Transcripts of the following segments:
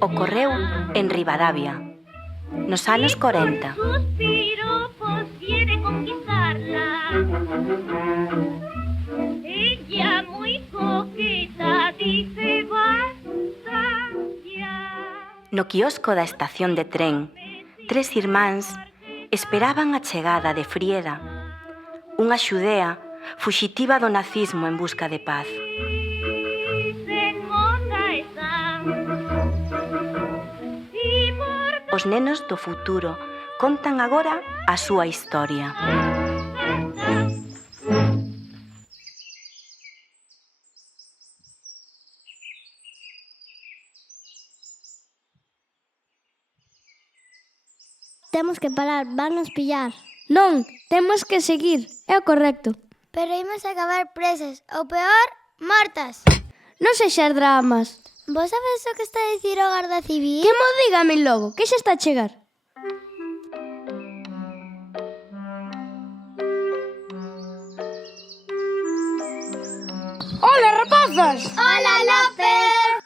ocorreu en Ribadavia, nos anos 40. Ella muy coqueta dice basta ya. No quiosco da estación de tren, tres irmáns esperaban a chegada de Frieda, unha xudea fuxitiva do nazismo en busca de paz. Os nenos do futuro contan agora a súa historia. Temos que parar, vannos pillar. Non, temos que seguir, é o correcto. Pero imos acabar presas, ou peor, mortas. Non sexas dramas. Vos sabes o que está a dicir o Garda Civil? Que mo diga a min logo, que xa está a chegar. Hola, rapazas! Hola, López!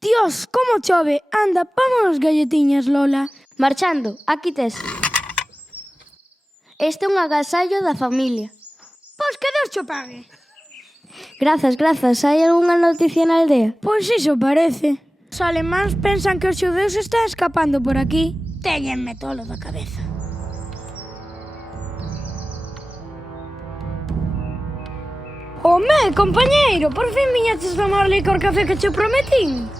Dios, como chove! Anda, vámonos galletiñas, Lola. Marchando, aquí tes. Este é un agasallo da familia. Pois que Deus cho pague. Grazas, hai algunha noticia na aldea? Pois iso parece. Os alemáns pensan que os xudeus están escapando por aquí. Téñenme tolo da cabeza. Home, compañeiro, por fin viñaches tomar licor café que che prometín.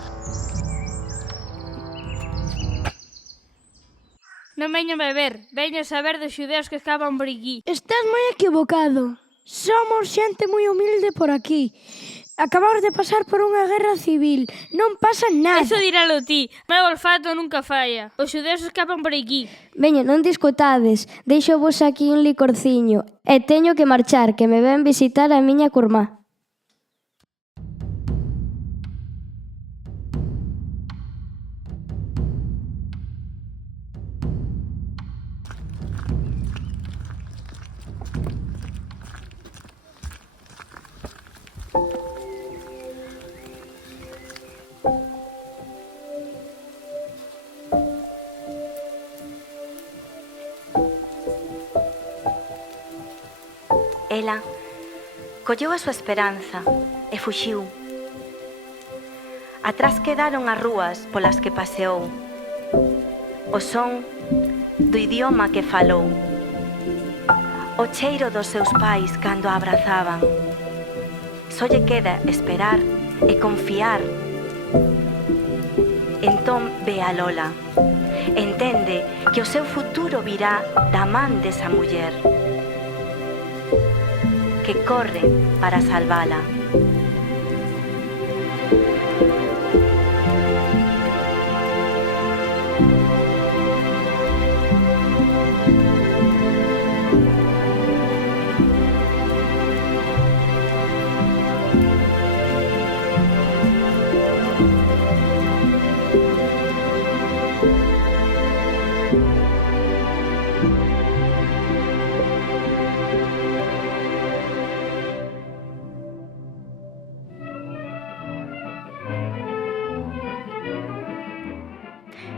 Non veño beber, veño saber dos xudeus que escapan por aquí. Estás moi equivocado. Somos xente moi humilde por aquí. Acabamos de pasar por unha guerra civil. Non pasa nada. Eso diralo ti, meu olfato nunca falla. Os xudeus escapan por aquí. Veña, non discutades, deixo vos aquí un licorciño e teño que marchar, que me ven visitar a miña curmá. Ela colleu a súa esperanza e fuxiu. Atrás quedaron as rúas polas que paseou, o son do idioma que falou, o cheiro dos seus pais cando a abrazaban. Só lle queda esperar e confiar. Entón ve a Lola, entende que o seu futuro virá da man desa muller, que corre para salvala.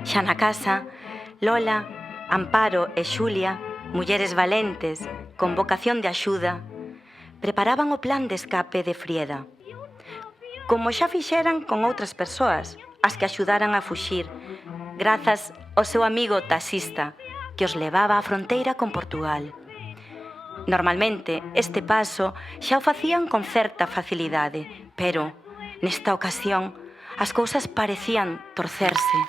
Xa na casa, Lola, Amparo e Xulia, mulleres valentes, con vocación de axuda, preparaban o plan de escape de Frieda. Como xa fixeran con outras persoas, as que axudaran a fuxir, grazas ao seu amigo taxista, que os levaba á fronteira con Portugal. Normalmente, este paso xa o facían con certa facilidade, pero, nesta ocasión, as cousas parecían torcerse.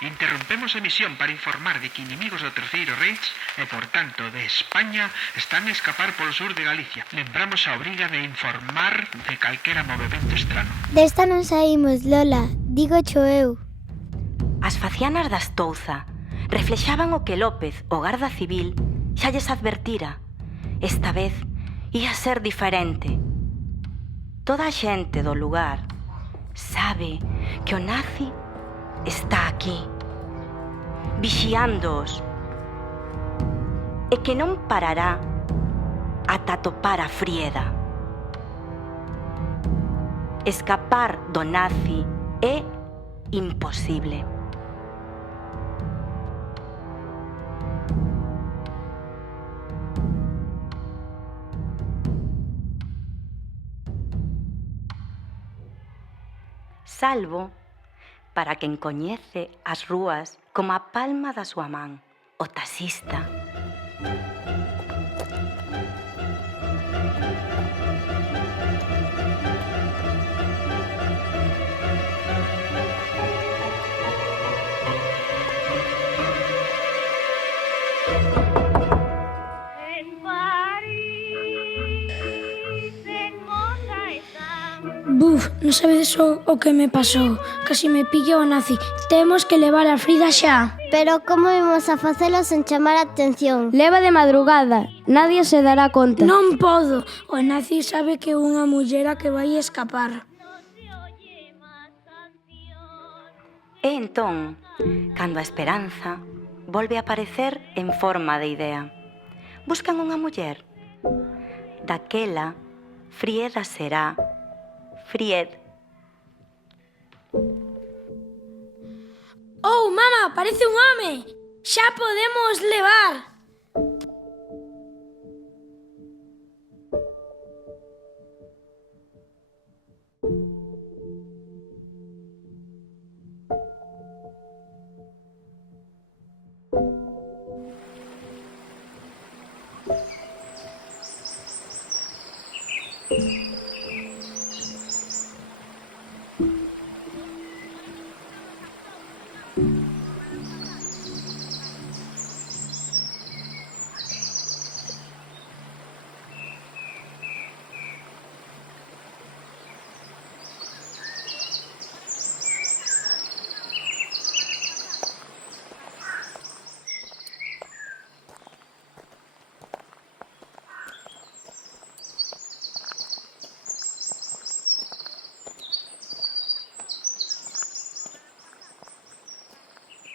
Interrompemos a emisión para informar de que inimigos do Terceiro Reich e, por tanto, de España están a escapar polo sur de Galicia. Lembramos a obriga de informar de calquera movimento estrano. Desta non saímos, Lola, digo cho eu. As facianas da Estouza reflexaban o que López, o Garda Civil, xa lles advertira. Esta vez ia ser diferente. Toda a xente do lugar sabe que o nazi está aquí, vixiándoos, e que non parará ata topar a Frieda. escapar do nazi é imposible. Salvo para quen coñece as rúas como a palma da súa man, o taxista. En París, en moda están. Buf, non sabedes o que me pasou. Casi me pilla o nazi. Temos que levar a Frida xa. Pero como imos a facelo sen chamar a atención? Leva de madrugada, nadie se dará conta. Non podo. O nazi sabe que é unha mullera que vai escapar. E entón, cando a esperanza volve a aparecer en forma de idea. Buscan unha muller. Daquela, Frieda será Fried. Oh, mama, parece un home. Xa podemos levar.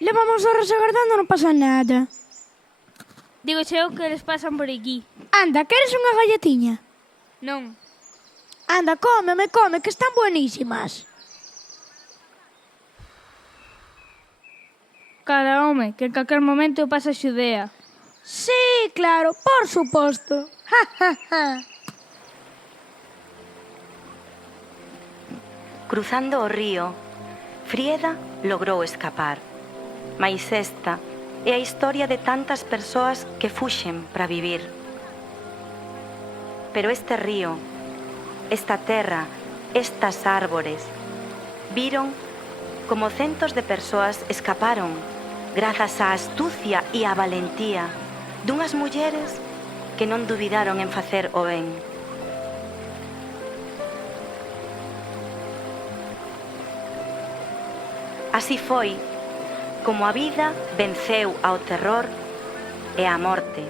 Levamos horas agardando, non pasa nada. Digo eu que eles pasan por aquí. Anda, queres unha galletiña? Non. Anda, come, que están buenísimas. Cara, home, que en calquer momento pasa Xudea. Sí, claro, por suposto. Ja, ja, ja. Cruzando o río, Frieda logrou escapar. Mais esta é a historia de tantas persoas que fuxen para vivir. Pero este río, esta terra, estas árbores, viron como centos de persoas escaparon grazas á astucia e á valentía dunhas mulleres que non dubidaron en facer o ben. Así foi como a vida venceu ao terror e á morte.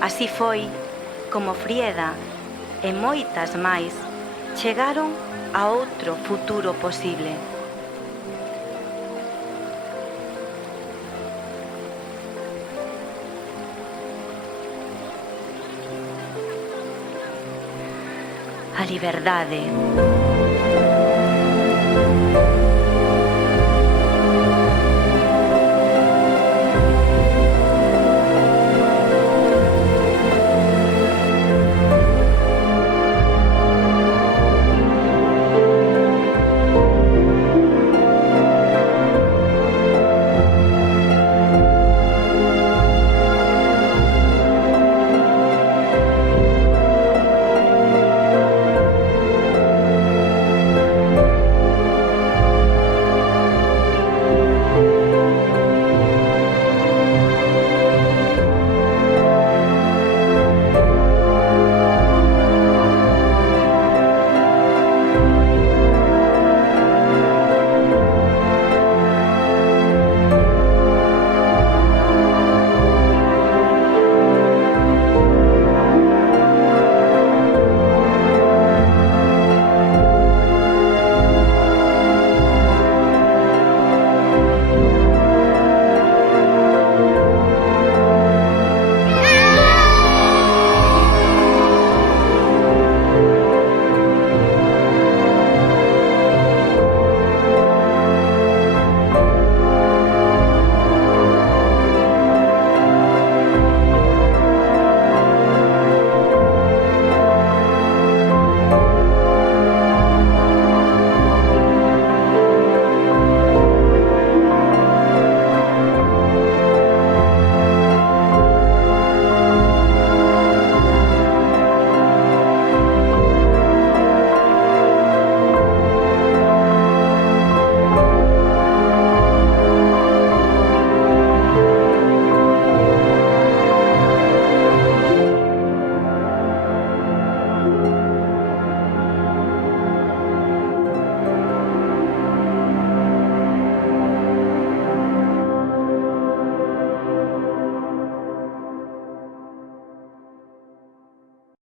Así foi como Frieda e moitas máis chegaron a outro futuro posible. A liberdade.